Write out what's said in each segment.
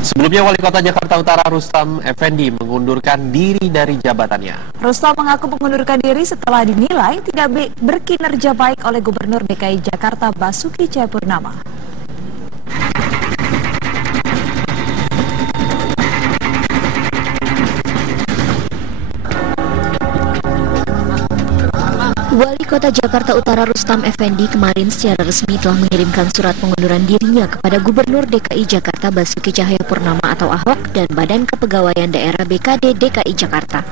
Sebelumnya, Wali Kota Jakarta Utara Rustam Effendi mengundurkan diri dari jabatannya. Rustam mengaku mengundurkan diri setelah dinilai tidak berkinerja baik oleh Gubernur DKI Jakarta Basuki Cahayapurnama. Wali Kota Jakarta Utara Rustam Effendi kemarin secara resmi telah mengirimkan surat pengunduran dirinya kepada Gubernur DKI Jakarta Basuki Cahayapurnama atau Ahok dan Badan Kepegawaian Daerah BKD DKI Jakarta.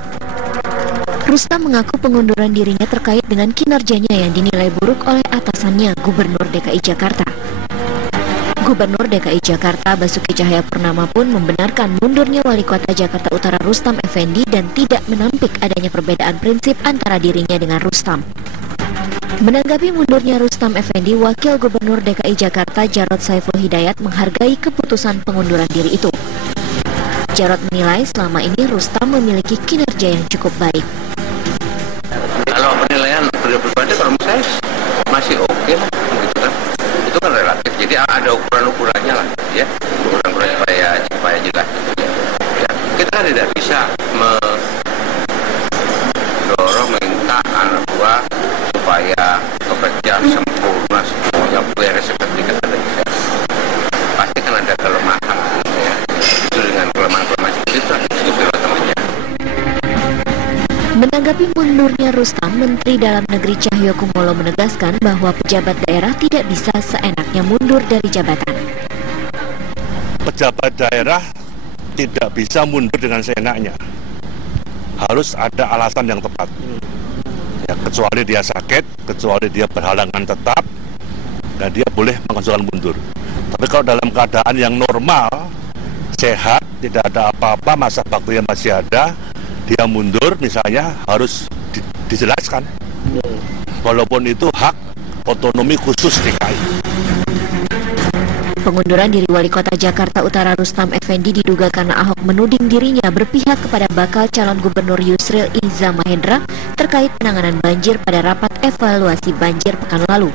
Rustam mengaku pengunduran dirinya terkait dengan kinerjanya yang dinilai buruk oleh atasannya, Gubernur DKI Jakarta. Gubernur DKI Jakarta Basuki Cahayapurnama pun membenarkan mundurnya Wali Kota Jakarta Utara Rustam Effendi dan tidak menampik adanya perbedaan prinsip antara dirinya dengan Rustam. Menanggapi mundurnya Rustam Effendi, Wakil Gubernur DKI Jakarta Jarod Saiful Hidayat menghargai keputusan pengunduran diri itu. Jarod menilai selama ini Rustam memiliki kinerja yang cukup baik. Kalau penilaian pribadi kalau menurut saya masih oke lah, gitu kan. Itu kan relatif, jadi ada ukuran-ukurannya lah, ya, ukuran-ukuran supaya jelas, gitu, ya. Kita kan tidak bisa mendorong minta anak buah supaya bekerja sempurna semuanya beres seperti kata saya. Pasti kan ada kelemahan, ya. Itu dengan kelemahan-kelemahan itu harus juga temannya. Menanggapi mundurnya Rustam, Menteri Dalam Negeri Cahyokumolo menegaskan bahwa pejabat daerah tidak bisa seenaknya mundur dari jabatan. Pejabat daerah tidak bisa mundur dengan seenaknya. Harus ada alasan yang tepat. Ya, kecuali dia sakit, kecuali dia berhalangan tetap, dan dia boleh mengajukan mundur. Tapi kalau dalam keadaan yang normal, sehat, tidak ada apa-apa, masa baktinya masih ada, dia mundur misalnya harus dijelaskan. Walaupun itu hak otonomi khusus DKI. Pengunduran diri Wali Kota Jakarta Utara Rustam Effendi diduga karena Ahok menuding dirinya berpihak kepada bakal calon Gubernur Yusril Iza Mahendra terkait penanganan banjir pada rapat evaluasi banjir pekan lalu.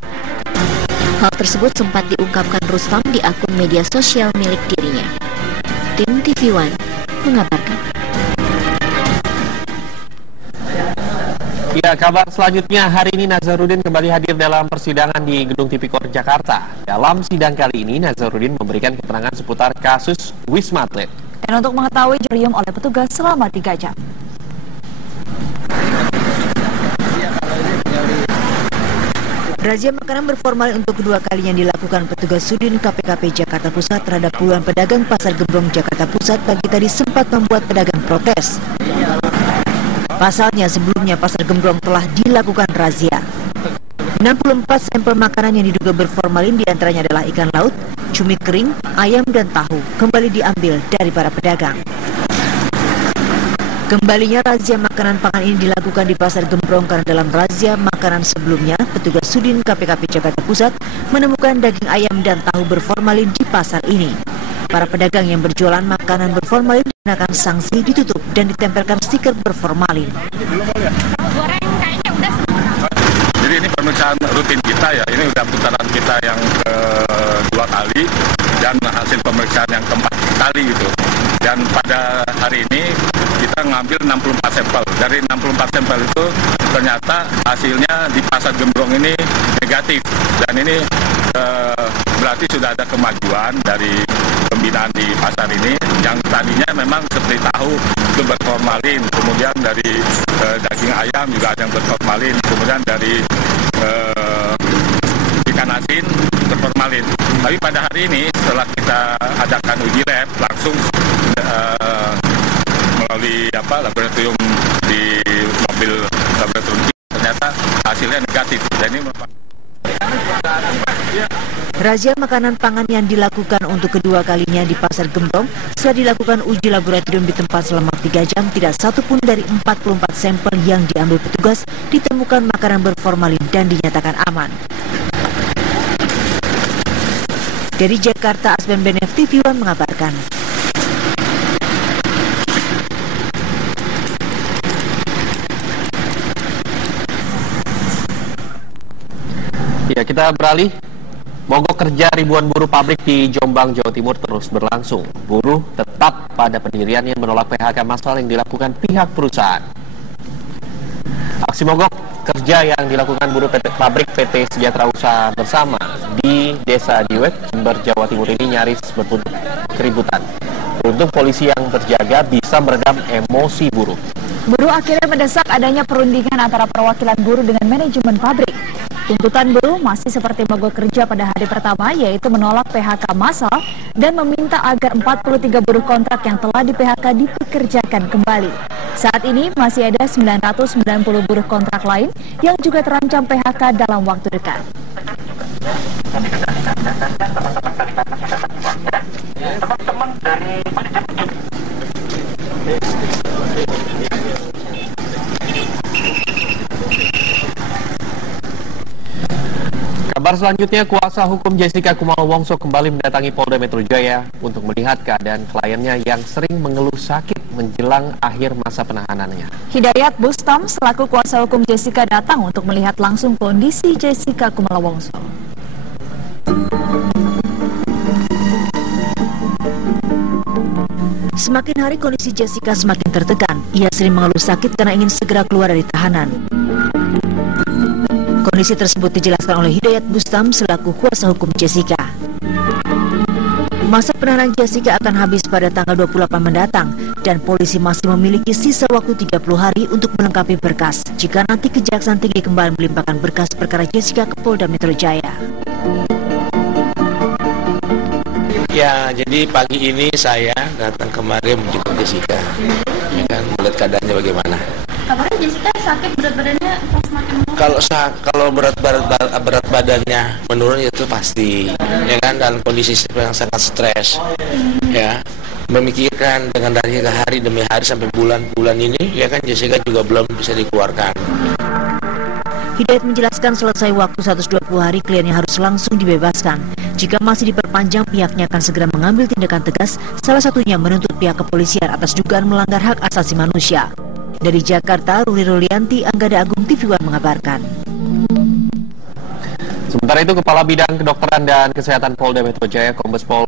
Hal tersebut sempat diungkapkan Rustam di akun media sosial milik dirinya. Tim TV One mengabarkan. Ya, kabar selanjutnya, hari ini Nazarudin kembali hadir dalam persidangan di Gedung Tipikor Jakarta. Dalam sidang kali ini, Nazarudin memberikan keterangan seputar kasus Wisma Atlet. Dan untuk mengetahui dirium oleh petugas selama 3 jam. Razia makanan berformalin untuk kedua kalinya dilakukan petugas Sudin KPKP Jakarta Pusat terhadap puluhan pedagang Pasar Gembrong Jakarta Pusat pagi tadi sempat membuat pedagang protes. Pasalnya sebelumnya Pasar Gembrong telah dilakukan razia. 64 sampel makanan yang diduga berformalin diantaranya adalah ikan laut, cumi kering, ayam dan tahu kembali diambil dari para pedagang. Kembalinya razia makanan pangan ini dilakukan di Pasar Gembrong karena dalam razia makanan sebelumnya petugas Sudin KPKP Jakarta Pusat menemukan daging ayam dan tahu berformalin di pasar ini. Para pedagang yang berjualan makanan berformalin dikenakan sanksi, ditutup dan ditempelkan stiker berformalin. Jadi ini pemeriksaan rutin kita ya, ini udah putaran kita yang kedua kali dan hasil pemeriksaan yang keempat kali gitu. Dan pada hari ini kita ngambil 64 sampel. Dari 64 sampel itu ternyata hasilnya di Pasar Gembrong ini negatif. Dan ini berarti sudah ada kemajuan dari pembinaan di pasar ini. Yang tadinya memang seperti tahu itu berformalin, kemudian dari daging ayam juga ada yang berformalin, kemudian dari ikan asin berformalin. Tapi pada hari ini setelah kita adakan uji lab langsung melalui laboratorium di mobil laboratorium, ternyata hasilnya negatif. Dan ini razia makanan pangan yang dilakukan untuk kedua kalinya di Pasar Gembrong setelah dilakukan uji laboratorium di tempat selama 3 jam, tidak satu pun dari 44 sampel yang diambil petugas ditemukan makanan berformalin dan dinyatakan aman. Dari Jakarta, Asben Benef, TV One mengabarkan. Ya, kita beralih Mogok kerja ribuan buruh pabrik di Jombang, Jawa Timur terus berlangsung. Buruh tetap pada pendiriannya menolak PHK massal yang dilakukan pihak perusahaan. Aksi mogok kerja yang dilakukan buruh pabrik PT Sejahtera Usaha Bersama di Desa Diwek, Jember, Jawa Timur ini nyaris berbuntut keributan. Beruntung polisi yang berjaga bisa meredam emosi buruh. Buruh akhirnya mendesak adanya perundingan antara perwakilan buruh dengan manajemen pabrik. Tuntutan buruh masih seperti mogok kerja pada hari pertama, yaitu menolak PHK massal dan meminta agar 43 buruh kontrak yang telah di-PHK dipekerjakan kembali. Saat ini masih ada 990 buruh kontrak lain yang juga terancam PHK dalam waktu dekat. Kabar selanjutnya, kuasa hukum Jessica Kumala Wongso kembali mendatangi Polda Metro Jaya untuk melihat keadaan kliennya yang sering mengeluh sakit menjelang akhir masa penahanannya. Hidayat Bustam selaku kuasa hukum Jessica datang untuk melihat langsung kondisi Jessica Kumala Wongso. Semakin hari kondisi Jessica semakin tertekan. Ia sering mengeluh sakit karena ingin segera keluar dari tahanan. Kondisi tersebut dijelaskan oleh Hidayat Bustam selaku kuasa hukum Jessica. Masa penahanan Jessica akan habis pada tanggal 28 mendatang dan polisi masih memiliki sisa waktu 30 hari untuk melengkapi berkas jika nanti Kejaksaan Tinggi kembali melimpahkan berkas perkara Jessica ke Polda Metro Jaya. Ya, jadi pagi ini saya datang kemarin menjemput Jessica, ya kan, melihat keadaannya bagaimana. Kabarnya Jessica sakit, berat badannya semakin menurun. Kalau berat badannya menurun itu pasti, ya kan, dalam kondisi yang sangat stres, ya, memikirkan dengan dari hari demi hari sampai bulan-bulan ini, ya kan, Jessica juga belum bisa dikeluarkan. Hidayat menjelaskan selesai waktu 120 hari kliennya harus langsung dibebaskan. Jika masih diperpanjang, pihaknya akan segera mengambil tindakan tegas, salah satunya menuntut pihak kepolisian atas dugaan melanggar hak asasi manusia. Dari Jakarta, Ruli Rulianti, Anggada Agung TV One mengabarkan. Sementara itu, Kepala Bidang Kedokteran dan Kesehatan Polda Metro Jaya, Kombes Pol